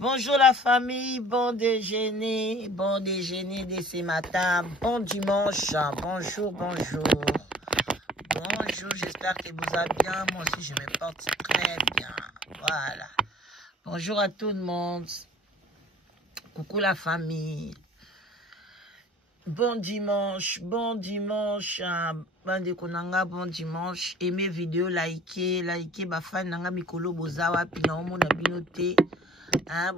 Bonjour la famille, bon déjeuner de ce matin, bon dimanche, bonjour. Bonjour, j'espère que vous allez bien, moi aussi je me porte très bien, voilà. Bonjour à tout le monde, coucou la famille. Bon dimanche, bande konanga, bon dimanche. Aimez vidéo, likez, bafan nanga mikolo bozawa pina omona binote.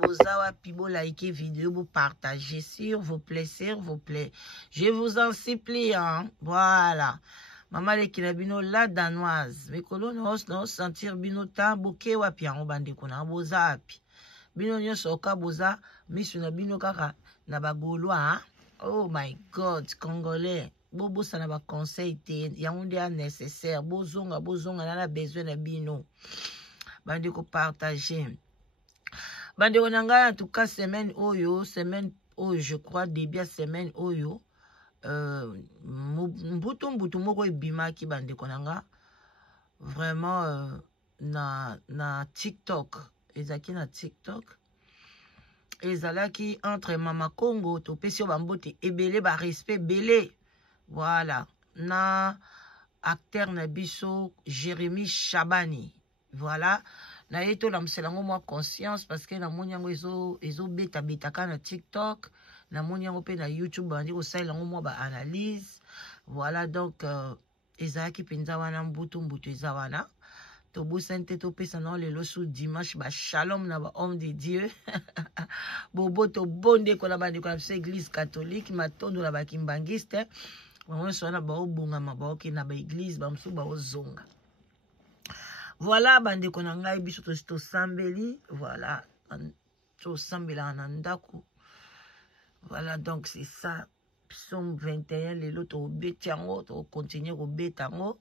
Bozawa pibo likez vidéo, vous partagez s'il vous plaît. Je vous en supplie, hein. Voilà. Maman le kinabino la danoise. Mikolo no sentir bino ta boke wapi en bande konanga bozapi. Bino nyoso ka boza misu na bino kaka na bagolwa, hein. Oh my God, Congolais, bobo ça n'a pas conseil te, yaoundé a nécessaire, bozonga n'a besoin de bino. Bande ko partager. Bande onanga en tout cas semaine oyo, je crois début semaine oyo, mbutu moko ebima ki bande konanga, vraiment na TikTok, ezaki na TikTok. Ezalaki entre Mama Congo to pesio bambote ebele ba respect belé, voilà, na acteur na biso Jérémy Chabani, voilà, na yeto la mselango moi conscience parce que na monyango ezo beta na TikTok, na monyango pe na YouTube bandi ko salango moi ba analyse, voilà. Donc ezalaki penza wana mbutu ezawana to busente to pesa na lelo sous dimanche ba shalom na ba homme de Dieu bobo to bonde ko na bandi ko église catholique matondo na ba kimbangiste on so na ba obunga maboki na ba église ba msu ba ozonga, voilà. Bandi ko na ngai biso to sambeli, voilà, to sambela na ndako, voilà. Donc c'est ça, psaume 21 lelo to betiango to continuer ko betango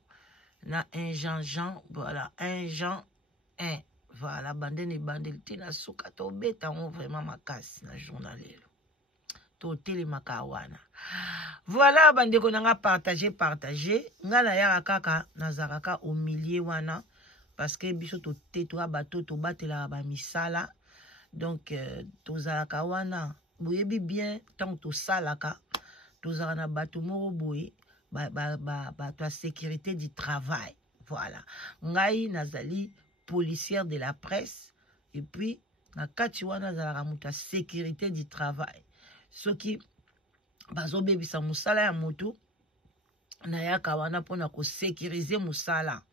na 1 Jean, voilà, 1 Jean 1, voilà. Bande ni bande tina suka to beta on vraiment makasi na journalelo to tele makawana, voilà. Bande ko nanga partager nga na ya kaka nazaraka au milieu wana parce que biso to tetwa bato to batela ba misala, donc tozalaka wana boyebi bien tant to salaka tozalaka na bato moko boye la sécurité du travail, voilà. Ngai nazali policière de la presse et puis na kati wana nazalaka muta sécurité du travail, soki bazo bebisa musala ya moto na yaka wana pona ko sécuriser musala,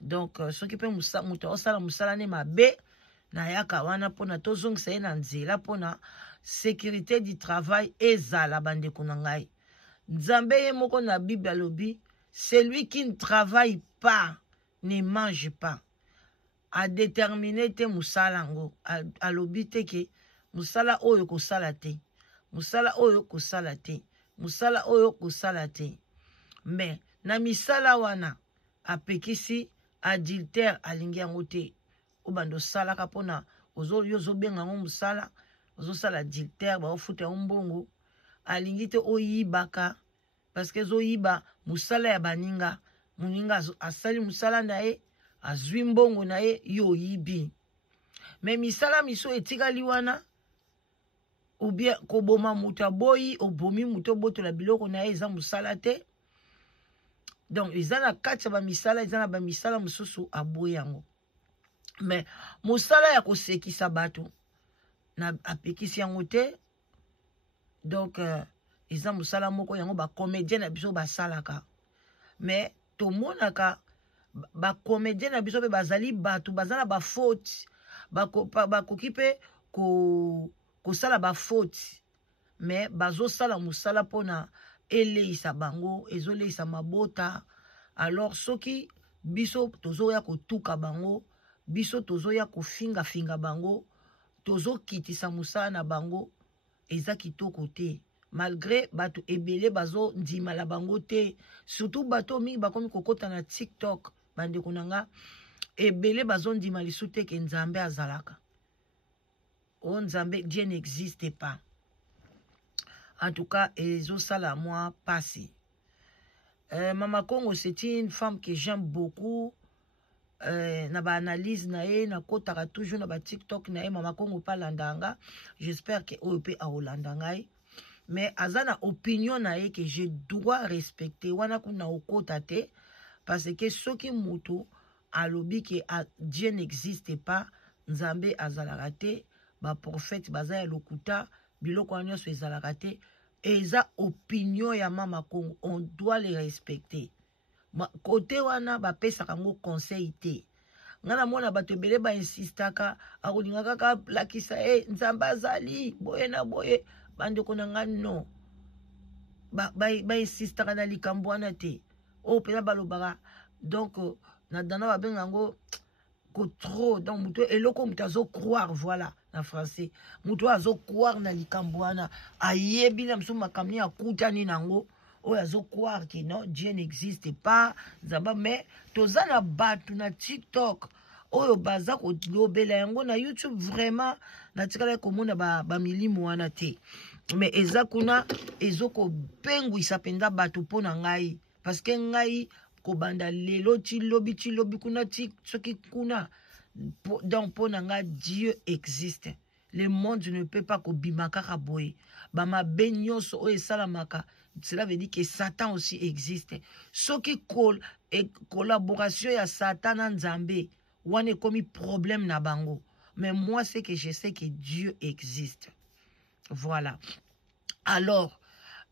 donc soki pe muto osala musala ne mabe na yaka wana pona tozongisa ye na nzela pona sécurité du travail ezala. Bande kuna ngai Nzambe ye moko na Bible alobi, celui qui ne travaille pas ne mange pas. A déterminé te musala ngo, alobi te ke musala oyo ko sala te, musala oyo ko sala te, musala oyo ko sala te. Mais na misala wana apekisi adultère alingi yango te, obando sala kapona yozo benga ngo musala, ozo sala adultère ba ofuta mbongo, alingi te oyibaka parce que zoyiba musala ya baninga, muninga asali musala na ye azwi mbongo na ye yo yibi. Mais misala miso etikali wana ou bien koboma muta boyi obomi muto boto la biloko na ye eza musala te, donc eza na kati ba misala, eza na ba misala mususu aboyi yango. Mais musala ya kosekisa bato na apekisi yango te, donc eza musala moko yango ba comédien na biso basalaka. Mais to monaka ba comédien na biso pe bazali bato bazala ba faute, bakoki pe ko sala ba faute, mais bazo sala musala pona eleisa bango, ezoleisa mabota. Alors soki biso tozo ya kotuka bango, biso tozo ya kofinga bango, tozo kitisa musala na bango, eza kitoko te. Malgré bato ebele bazo ndima la bango te, surtout bato mingi bakomi kokota na TikTok, bande konanga ebele bazo ndima lisu te ke Nzambe azalaka. Oh Nzambe, Dieu n'existe pas. En tout cas, ezo sala moi passé. Mama Congo, c'est une femme que j'aime beaucoup. na ba analyse na ye na kotaka toujours na ba TikTok na ye mama Congo pa landanga. J'espère que oyo pe aolanda ngai. Mais azana opinion na ye que je dois respecter wana kuna okota te parce que soki mutu alobi que Dieu n'existe pas, Nzambe azalaka te, ba prophète baza ya lokuta biloko nyonso ezalaka te. Eza opinion ya mama Congo, on doit les respecter. Côté wana ba pesa kango conseil te. Ngana mona bato bele ba insistaka akolinga kaka lakisa Nzambe azali boye na boye bandeko na nga no. Ba insistaka na likambo wana te. O pena balobaka donc na dana ba benga ngo ko trop donc muto eloko muto azo croire voilà na français. Muto azo croire na likambo wana ayebi na mso makamni akutani nango. Oh, azo croire que non, Dieu n'existe pas. Mais toza na batu na TikTok. Oh, baza ko lobela yango na YouTube vraiment na tikala komona ba milimo wana te. Mais eza kuna ezoko pengwisa penda batu pona ngai parce que ngai ko banda lelo ti lobi kuna ti soki kuna donc pona nga Dieu existe. Le monde ne peut pas kobimaka kaboye. Ba mabenyoso o esalamaka. Cela veut dire que Satan aussi existe. Ce qui collaboration ya Satan en Nzambe, on est comme problème na bango. Mais moi c'est que je sais que Dieu existe. Voilà. Alors,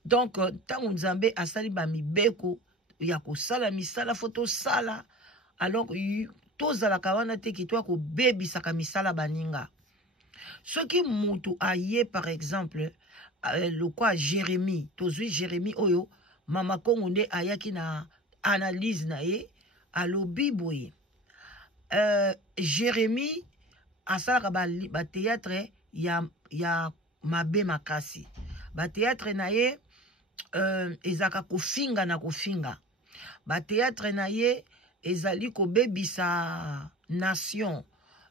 donc tant Nzambe asali ba mibeko ya ko sala misala photo sala. Alors tozala kawana te ki toi ko bebisaka misala baninga. Ce qui mutu aye par exemple le quoi Jérémie, tozui Jérémie oyo mama Congo nde ayaki na analyse na ye alobi boye Jérémie asalaka ba théâtre ya mabe makasi ba théâtre na ye ezaka kofinga na kofinga ba théâtre na ye ezali kobebisa nation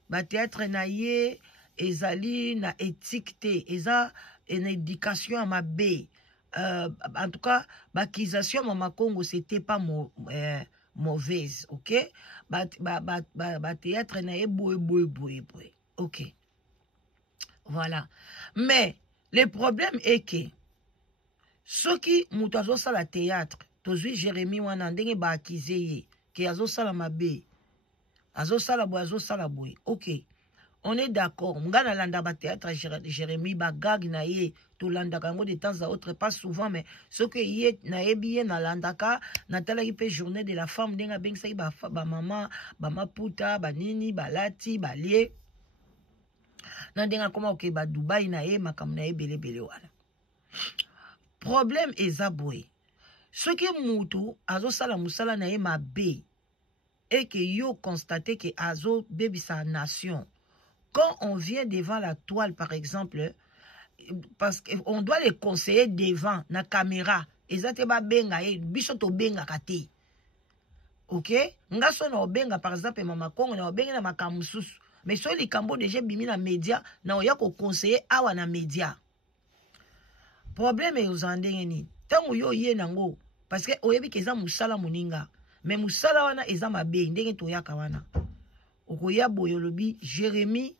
ba théâtre na ye ezali na éthique te eza une éducation à ma bé. En tout cas, l'accusation Mama Congo, c'était pas mauvaise, ok? Théâtre na boy. Ok. Voilà. Mais le problème est que ceux qui moutazo sa la théâtre, tozui Jérémie wana ndenge ba akizeye que azo sala mabe. Azo sala boy. Ok. On est d'accord. M'gana landa ba théâtre Jérémie ba gag na ye to landa kango de temps à autre pas souvent mais ce que yé na yebi na landaka na tala ki pe journée de la femme denga beng sai ba maman ba maputa ba nini ba lati ba lie na denga koma ok ba Dubai na ye makam na ye bele wana. Problème ezabwe. Ce qui mutu azo sala musala na ye mabe et que yo constaté que azo baby sa nation. Quand on vient devant la toile, par exemple, parce qu'on doit les conseiller devant la caméra, ezateba benga e bisoto benga kate. Ok? Ngaso na obenga par exemple mama Congo na obenga na makamususu. Mais so li kambo déjà bimi na média na oya ko conseiller awa na média. Problème e uzandenge ni. Tango yo ye nango parce que oyebi keza musala muninga. Mais musala wana eza mabe ndenge to yaka wana. Okoya boyolobi Jérémie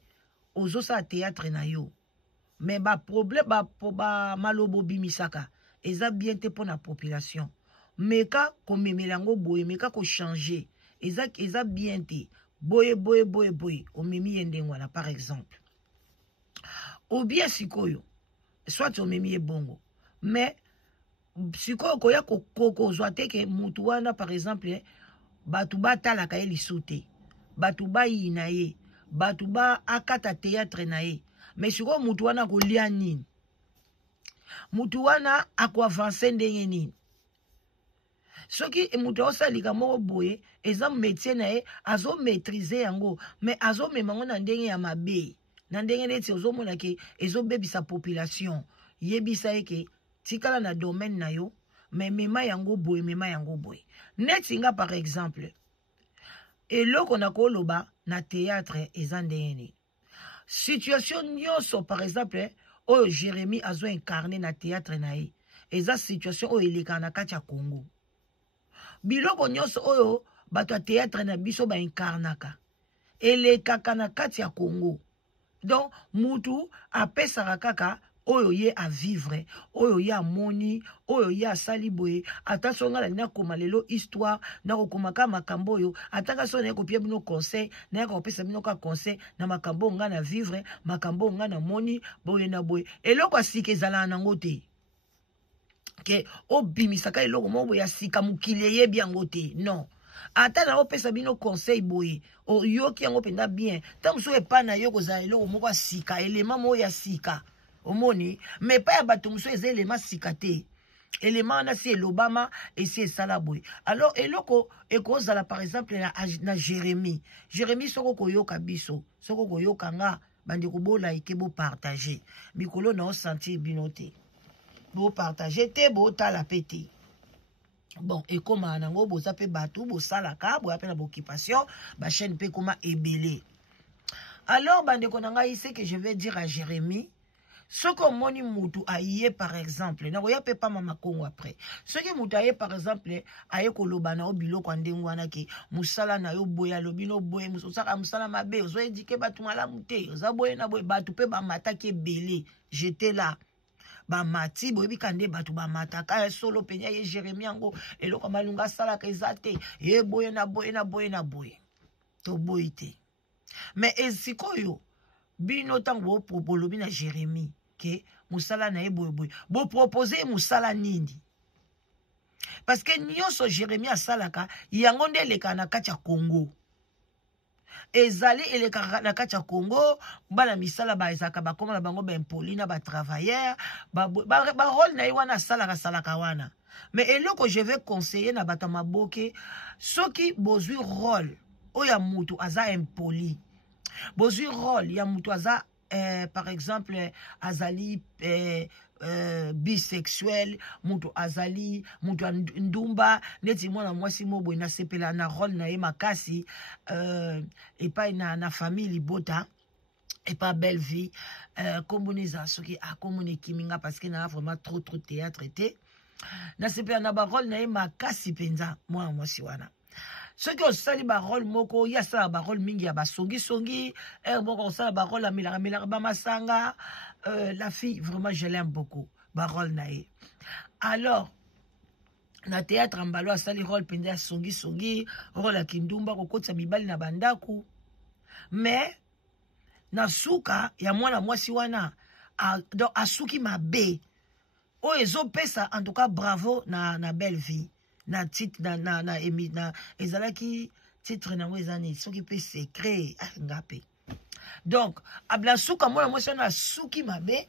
ozosa théâtre na yo. Mais ba problème ba malobo bimisaka eza bien te pour la population. Meka ko memelango boye meka ko changer. Eza bien te. Boye o memi yendengwana par exemple. Ou bien sikoyo soit o memi bongo. Mais sikoyo koya ko zoate ke mutu wana par exemple batu batala ka elisute. Batu ba inaye. Batu ba akata théâtre na ye. Mais siko mutu wana kolia nini? Mutu wana ako avancer ndenge nini? Soki mutu osalika moko boye, eza métier na ye, azo maîtriser yango, mais azo memango na ndenge ya mabe. Na ndenge neti ozo mona ke ezo bebisa population. Yebisa eke tikala na domaine na yo, mais mema yango boye. Neti nga par exemple, eloko na koloba na théâtre eza ndenge. Situation nyonso par exemple, oyo Jérémie azo incarné na théâtre na ye. Eza situation oyo eleka na kati ya Congo. Biloko nyonso oyo bato ya théâtre na biso ba incarnaka elekaka na kati ya Congo. Donc mutu apesaka kaka oyo ye a vivre, oyo ye amoni, oyo ye asali boye, ata songa la na koma lelo histoire, na kokoma ka makambo oyo, ataka so na kopia bino conseil, na kopesa bino ka conseil na makambo nga na vivre, makambo nga na moni, boye na boye. Eloko asika ezala nango te. Ke obimisaka eloko mo ya sika mukili ye biango te. Non. Ata na opesa bino conseil boye, o yoki yango penda bien. Tamuso epa na yo kozala eloko moko sika, elema mo ya sika. Omoni, mais pas ya bato muso eze elema sika te. Elema na si elobama et si esalaboy. Alors eloko ekozala par exemple na Jérémie. Jérémie soko koyoka biso, soko koyoka nga bandi ko bo like bo partager. Mikolo na o sentir binote. Bo partager te bo tala pété. Bon, et comme nango bo zape batou bo salaka, bo appelle la occupation, ba chaîne pe koma ebele. Alors bandi ko nanga ici que je vais dire à Jérémie. Ce que moni mutu aye par exemple, na koya pe pa mama Kongo après. Ce que mutu aye par exemple, aye koloba na obilo kwa ndengu wana ke musala na yo boya lobino boye musaka musala mabe, ozo edike batu malamu te, oza boye na boye batu pe ba mata ke belé. J'étais là. Ba mati boye bikande batu ba mata ka solo penya ye Jérémie yango eloko malunga sala ka ezate, ye boye na boye na boye na boye. To boyite. Mais ezikoyo bino tango propolobi na Jérémie que musala na ye boye bo proposer musala nini parce que nyonso Jérémie asalaka yango nde eleka na kati ya Congo ezali eleka na kati ya Congo bana misala ba ezaka ba koma na bango ba impoli na ba travailleur ba rôle na ye wana salaka wana. Mais eloko je vais conseiller na bata maboke soki bozui rôle oya mutu aza impoli, bozui rôle ya mutu aza par exemple azali bisexuel, mutu azali mutu ndumba neti mwana mwasi mobo na sepela na rôle na ye makasi et pas na famille libota et pas belle vie komboniza soki akomone kiminga parce que na vraiment trop théâtre été na sepela na ba rôle na ye makasi penza mwana mwasi wana. Ceux qui ont sali barol moko, il y a ça barol mingi ya basongi, moko sali barol la milagra bamasanga, la fille vraiment je l'aime beaucoup, barol nae. Alors na théâtre ambalo sali rôle penda songi, rôle la kindumba kokotsa mibali na bandaku. Mais na suka ya mwana mwasi wana donc asuki mabe. O ezo pesa en tout cas bravo na belle vie. Na titre na ezalaki titre na wezani soki pe secret ngape. Donc abla suka mwana mwasi na suki mabe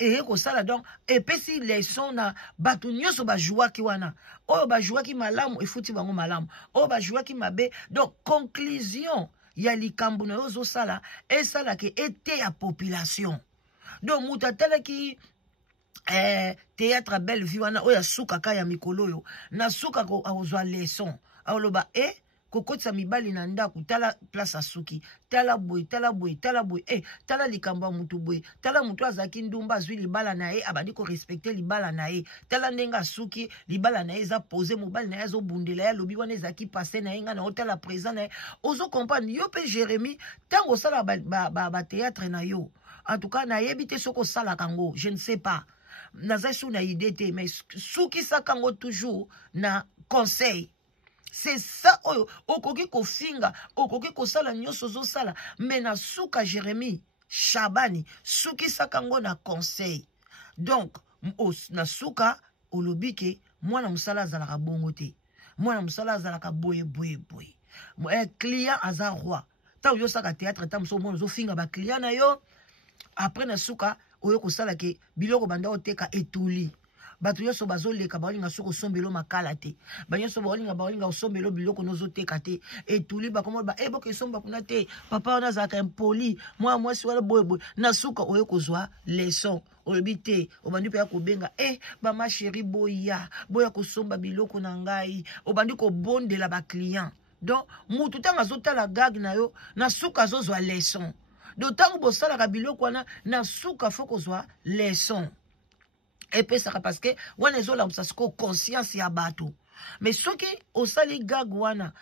et ko sala donc et pesi leçon na batu nyoso ba jouaki wana oyo ba jouaki malamu efuti bango malamu oyo ba jouaki mabe. Donc conclusion ya likambo na yo zo sala et sala ke ete ya population. Donc mutatela ki théâtre belle vie wana oya suka ka ya mikolo yo na suka ko azwa leçon awoloba kokotsa mibali na ndaku tala place asuki tala boy tala likamba mutu boy tala mutu azaki ndumba azwi libala na ye abandi ko respecter libala na ye tala ndenga asuki libala na ye za poser mobali na ye zo bundela ya lobi wana ezaki passer na yenga na hôtel présent na ozo comprendre yo pe Jérémie tango sala ba théâtre na yo en tout cas na yebite soko sala kango je ne sais pas naza sou na idée te mais souki sakango toujours na conseil. C'est ça oyo okoki kofinga okoki kosala nyonso zo sala mais na souka Jérémie Chabani souki sakango na conseil. Donc na souka olobike mwana musala azalaka bongo te mwana musala azalaka boye client aza roi ta yo saka théâtre ta muso mwana zo finga ba client na yo après na souka oyo kosala ke biloko banda oteka etuli batu yoso bazoleka balinga soko sombelo makala te banyoso balinga sombelo biloko nozo teka te etuli bakomo ba eboke somba kuna te papa wana zaka impoli moi wala boy na suka oyo kozwa leçon olbite obandi pe ya kobenga ba ma chérie boya kosomba biloko na ngai obandi ko bondela ba client. Donc mutu tanga zotala gag na yo na suka zozwa leçon. D'autant que ça la biloko wana na suka foko zwa leçon. Et puis ça parce que wana zo la msasiko conscience ya bato. Mais soki osali gag wana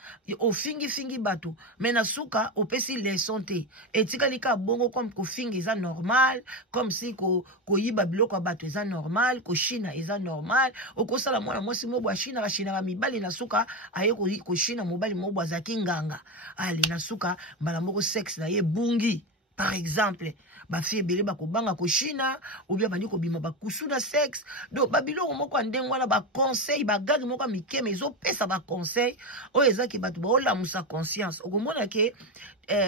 fingi bato mais na suka opesi leçon te etikali ka bongo comme ko fingi eza normal comme si ko yiba biloko bato eza normal ko china eza normal okosala mwana mwasi mobo ashina ka china ka mibali na suka aye ko china mobali mobo azaki nganga ali na suka mbala moko sexe na ye bungi. Par exemple, ba fille ebele bakobanga ko china ou bien bandi ko bima ba kusuna sexe. Donc babiloko moko ndenge wana ba conseil ba gag moko mike mais pesa ba conseil o ezaki batu ba olamusa conscience. Okomona ke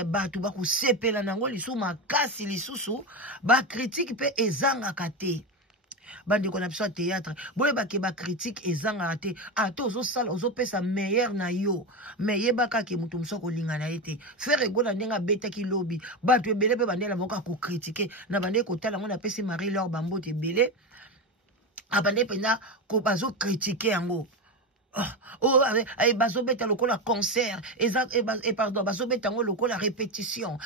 batu ba kusepela nango lisu makasi lisusu ba critique pe ezanga kate. Bandi qu'on a besoin de théâtre. Boye bake ba critique ezanga ate. Ato ozo sala ozo pesa meilleur na yo. Mais yebaka ke mutu msoko linga na ete. Faire gola ndenga beta ki lobby. Batu ebele pe bandela moka ko critiquer. Na bande ko tala ngona pesi Marie Laure Bambo te bele. Abande pena ko bazo critiquer yango. Oh, bazobeta lokola concert, pardon, bazobeta lokola répétition,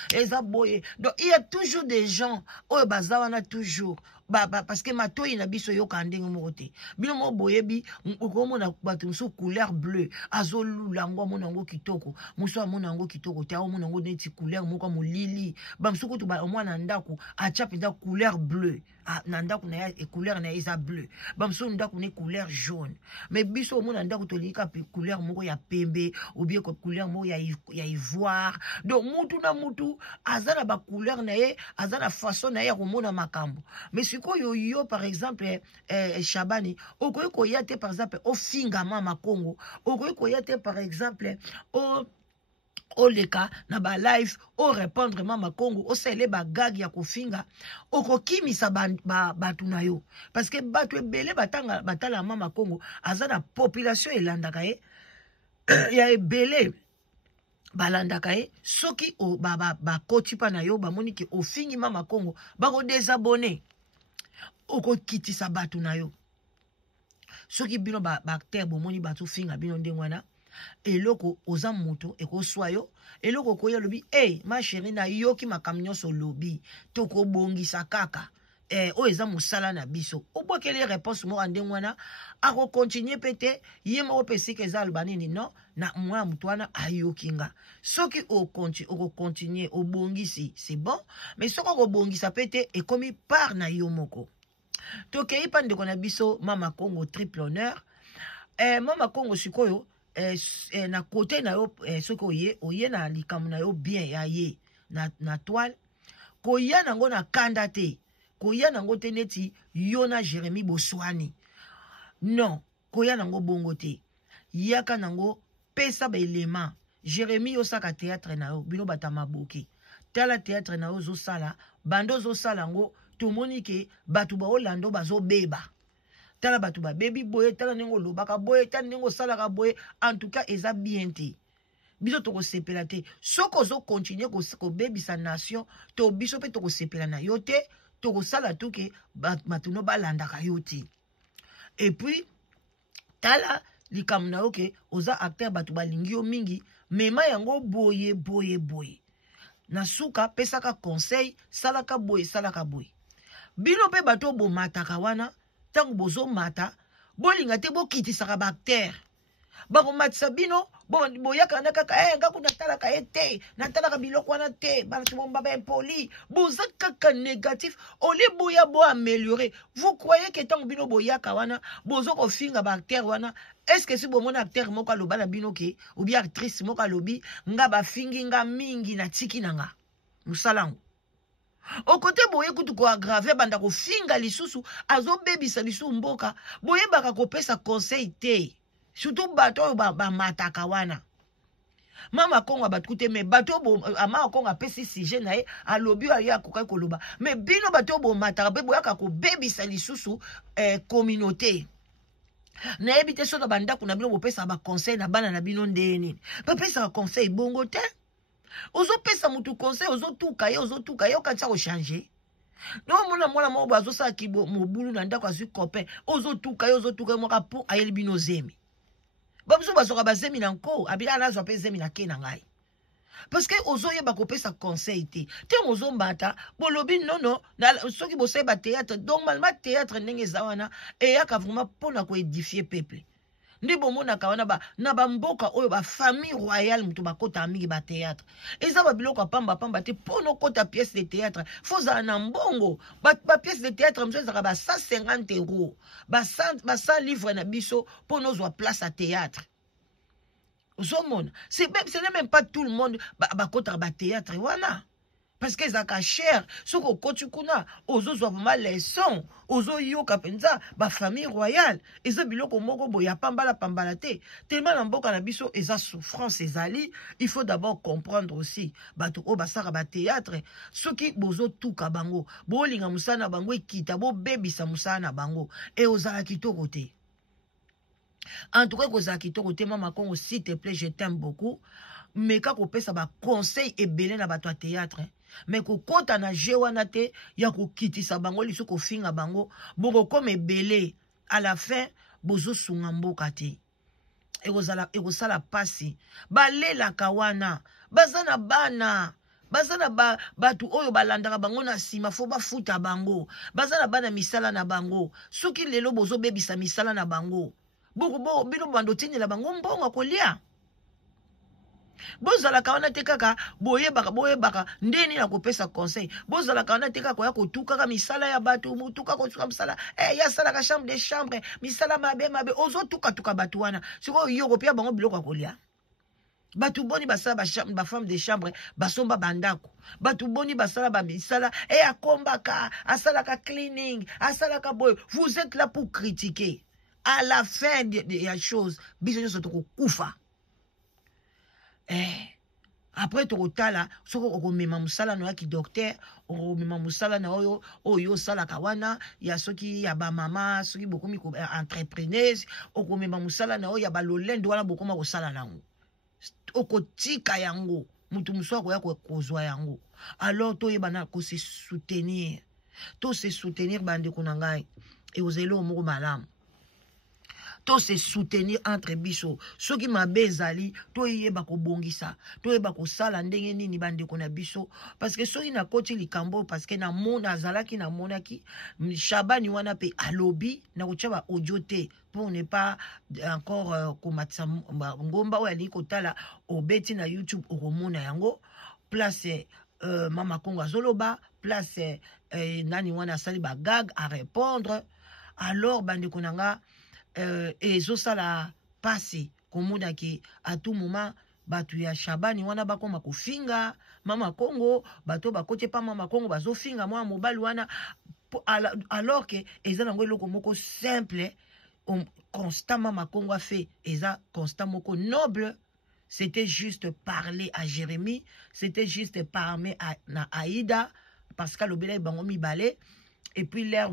boye. Donc il y a toujours des gens, oh bazawana toujours. Parce que mato ina biso yo kandenge mokote. Bino mo boyebi, okomona bato muso couleur bleu, azolula ngo monango kitoko, muso monango kitoko, ta monango neti couleur moko molili. Ba muso kutu ba omwana ndaku, acha penda couleur bleu. Na ndaku na ya couleur na isa bleu. Ba muso ndaku ne couleur jaune. Mais biso mona ndaku tolika couleur moko ya pembe ou bien couleur moko ya ivoire. Donc mutu na mutu azana ba couleur na ye, azana façon na ye komona makambo. Mais yo par exemple Shabani okoyi koyate par exemple au finga mama Congo okoyi koyate par exemple au leka na ba live au répondre mama Congo au sele ba gag ya kofinga okokimisa batu na yo parce que batu ebele batanga batala mama Congo azana population elandaka ye ya ebele balandaka ye soki o koti pa na yo bamoni ke ofingi mama Congo bako désabonner oko kitisa batu na yo soki bino bakter bomoni batu finga bino ndengwana eloko oza moto eko swayo eloko koya lobi ma chérie na yoki makamnyo so lobi toko bongisa kaka o eza musala na biso obokeli réponse mo ndengwana ako continuer pete yema opesika eza albanini non na mwa mutwana ayokinga soki o continuer obongisi c'est bon mais soko ko bongisa pete ekomi par na yo moko. Tokei pande kona biso mama Congo triple honneur. Mama Congo sikoyo na côté na yo soki oye na likamu na yo bien ya ye na toile koya nango na kanda te koya nango te neti yo na Jérémy Boswani non koya nango bongo te yaka nango pesa ba élément Jérémy yo saka théâtre na yo bino batama boki tala théâtre na yo zo sala bando zo sala ngo tomoni ke batu ba Orlando bazo beba tala batu ba baby boy tala nengo lobaka boy tala nengo salaka boy en tout cas eza bien te biso toko sepela te soko zo continuer ko baby sa nation to biso pe toko sepela na yo te toko sala tout ke matuno balandaka yo te et puis tala likamu na yo ke oza acteur batu balingi yo mingi mema yango boye na suka pesaka conseil salaka boy bino pe bato bo mataka wana tango bozo mata bolinga te bo kitisaka bakter bako matisa bino boyaka na kaka ngaku natalaka ete natalaka biloko wana te bato bomba ba impoli boza kaka négatif oli boya bo améliorer. Vous croyez que tango bino boyaka wana bozo ko finga bakter wana est-ce que si bomona acteur moko aloba na bino ke ou bien actrice moko alobi nga ba fingi nga mingi na tiki nanga musalango au côté boye kutu ko aggraver banda ko finga lisusu azo bebisa lisusu mboka boye baka ko pesa conseil te surtout bato ba mataka wana mama Congo batukute me bato bo ama Congo apesi sujet na ye alobi ayo akokai koloba mais bino bato bo mataka pe boyaka ko bebisa lisusu communauté na ebite so na banda kuna bino bo pesa ba conseil na bana na bino ndeni ba pesa conseil bongo te. Ozo pesa mutu conseil ozo tuka ye okatsa ko changer. Non mwana mo bazo sa ki mobulu na ndako azu copain ozo tuka ye moka pour ayeli bino zemi. Babuzo bazoka bazemi na nko abila nazo pe zemi na ke na ngai. Parce que ozo ye bako pesa conseil te. Te ozo mbata bolobi non na soki bosé ba théâtre donc malma théâtre ndenge zawana et yaka vraiment pona ko édifier peuple. Ndi bomonaka wana na bamboka oyo ba famille royale mutu bakota mingi ba théâtre. Eza ba biloko pamba te pono kota pièce de théâtre. Foza na mbongo ba pièce de théâtre mzo ezaka ba 150 €. Ba 100 livres na biso pono zwa place à théâtre. Ce n'est même pas tout le monde bakota ba théâtre wana. Parce que ça cher, ce qu'on kotukuna, ozo vraiment leçon, ozo yoka penza, ba famille royale, et ce biloko moko boya pambala te. Tellement l'amboka na biso eza souffrance ezali, il faut d'abord comprendre aussi, bato o basara ba théâtre, ceux qui bozo tuka bango, bo linga musana bango ekita, bo bebisa musana bango, et ozala kitoko te. En tout cas, kozala kitoko te, mama Congo, s'il te plaît, je t'aime beaucoup. Mais quand on peut ça ba conseil et belé na bato théâtre. Mais ko kota na jewana te ya ko kitisa bango liso ko finga bango boko comme belé à la fin bozo sunga mboka te eko sala pasi balela kawana bazana bana bazana batu oyo balandaka bango na sima fo bafuta bango bazana bana misala na bango soki lelo bozo bebisa misala na bango boko bino bando tinela bango mbongo kolia. Bozala kawana te kaka boye baka ndeni na kopesa conseil bozala kawana te kaka ya kotuka ka misala ya batu mutuka kotuka misala ya sala ka chambre de chambre misala mabe ozo tuka batu wana siko yoko pia bango biloko kolia batu boni basala ba femme de chambre basomba bandako batu boni basala ba misala akombaka asala ka cleaning asala ka boy. Vous êtes là pour critiquer à la fin de la chose biso nyoso to kufa. Après tokotala soko okomema musala no yaki docteur okomema musala na oyo sala kawana ya soki ya ba mama soki bokomi ko entrepreneuse okomema musala na oyo ya ba lolendo wana bokoma ko sala nango okotika yango mutu muswa ko ya kozwa yango. Alors toyebana ko se soutenir bande kunangai et ozelo moko malamu to se soutenir entre biso soki mabe ezali toyeba ko bongisa toyeba ko sala ndenge nini bande ko na biso parce que soki na koti likambo parce que na mona azalaki na monaki Shabani wana pe alobi na kochaba audio te pour ne pas encore komatsa ngomba oya li kotala obeti na YouTube okomona yango place mama Congo azoloba place nani wana sali ba gag à répondre. Alors bande ko nanga et zosala pasi komona ki à tout moment batu ya Shabani wana bakoma kofinga mama Congo bato bakote pa mama Congo bazofinga mwa mobali wana alors que eza nango eloko moko simple constant mama Congo a fait eza constant moko noble. C'était juste parler à Jérémie, c'était juste parler à Aïda parce qu'à l'obéla bango mibale et puis l'air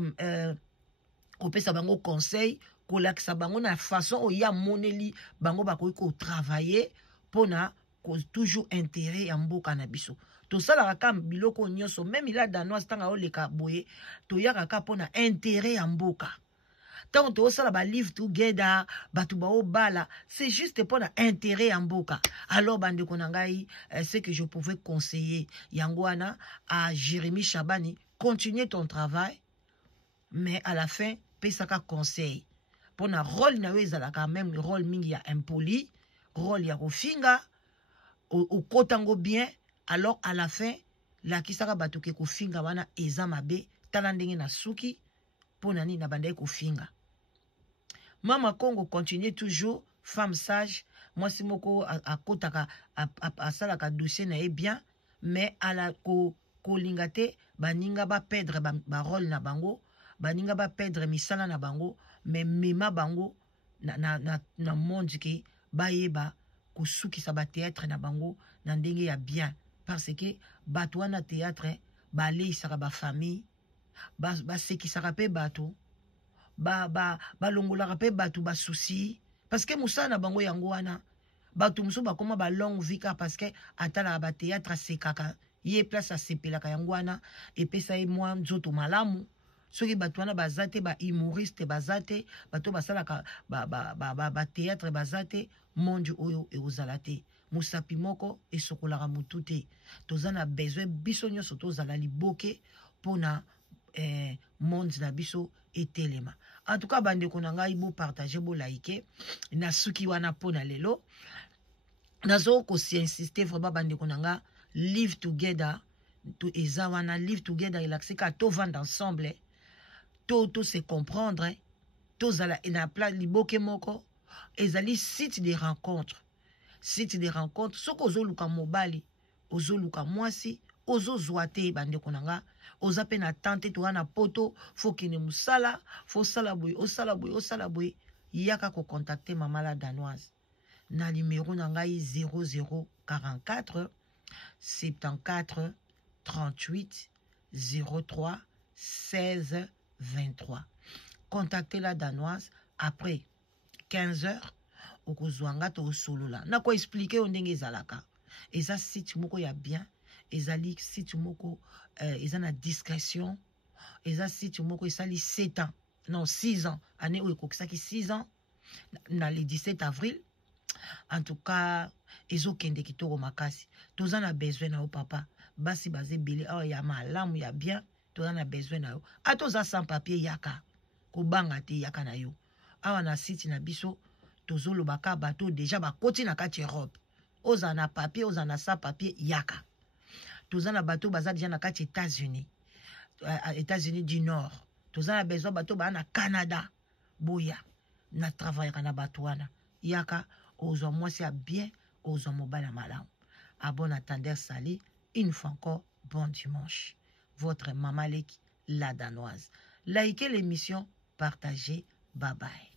on peut sa bango conseil kolakisa bango na façon oya moneli bango bakoki ko travailler pona ko toujours intérêt ya mboka na biso to sala ka biloko nyonso même ila danoise tanga oleka boye to yaka ka pona intérêt ya mboka tant to sala ba live together batu ba obala c'est juste pona intérêt ya mboka. Alors bande konangai ce que je pouvais conseiller yangwana à Jérémie Shabani, continuer ton travail mais à la fin pesaka conseil pour na rôle na weza quand même rôle mingi ya impoli rôle ya kofinga au kotango bien. Alors à la fin la kisaka bato ke kofinga wana eza mabe tala ndenge na suki pour nani na bandai kofinga. Mama Congo continue toujours femme sage. Moi si moko a kotaka a salaka dossier na e bien mais à la ko lingate baninga ba perdre ba rôle na bango baninga ba perdre misala na bango mais mema bango na monde ki bayeba kosukisa ba théâtre na bango na ndenge ya bien parce que bato wana théâtre baleisaka ba famille basekisaka pe bato balongolaka pe bato basusi parce que musala na bango yango wana bato mosusu bakoma ba longue vie parce que atalaka ba théâtre asekaka ye place asepelaka yango wana epesa ye mwa nzoto malamu. Soki bato wana bazate ba humoriste bazate bato basalaka ba théâtre bazate monde oyo eozala te musapi moko esokolaka mutu te tozana besoin biso nyonso tozala liboke pona monde na biso etelema. En tout cas, bande konanga ibo partager, bo like. Na suki wana pona lelo. Nazo ko si insister vraiment bande konanga live together. To eza wana live together. Il a to vendre ensemble. To se comprendre. To zala ina pla liboke moko. Ezali site de rencontre. Site de rencontre. Soko ozo luka mobali. Ozo luka mwasi. Ozo zoate bande konanga. Oza pe na tante to wana poto. Fo kine musala. Fo salaboui. Osalaboui. Yaka ko contacter Mama la Danoise. Na numéro nangai 0044 74 38 03 16 23. Contactez la Danoise après 15 heures. Okozwanga to solola. Na ko expliquer ondenge zalaka. Eza site moko ya bien. Eza li site moko eza na discrétion. Eza site moko esali 7 ans. Non, 6 ans. Année où ekokisaki 6 ans. Na le 17 avril. En tout cas, ezo kende kitoko makasi. Toza na besoin na yo papa. Basi baze bele awa ya malamu ya bien. Toza na besoin na yo. Atoza sans papier yaka. Kobanga te yaka na yo. Awa na site na biso. Tozo lo baka bato déjà bakoti na kati Europe. Oza na papier, oza na sans papier yaka. Toza na bato baza déjà na kati États-Unis. États-Unis du Nord. Toza na besoin bato ba na Canada. Boya. Na travail na bato wana. Yaka. Ozo mwasi ya bien. Ozo mobile malamu. À bon attendeur salé. Une fois encore, bon dimanche. Votre Maman Leki, la Danoise. Likez l'émission, partagez. Bye bye.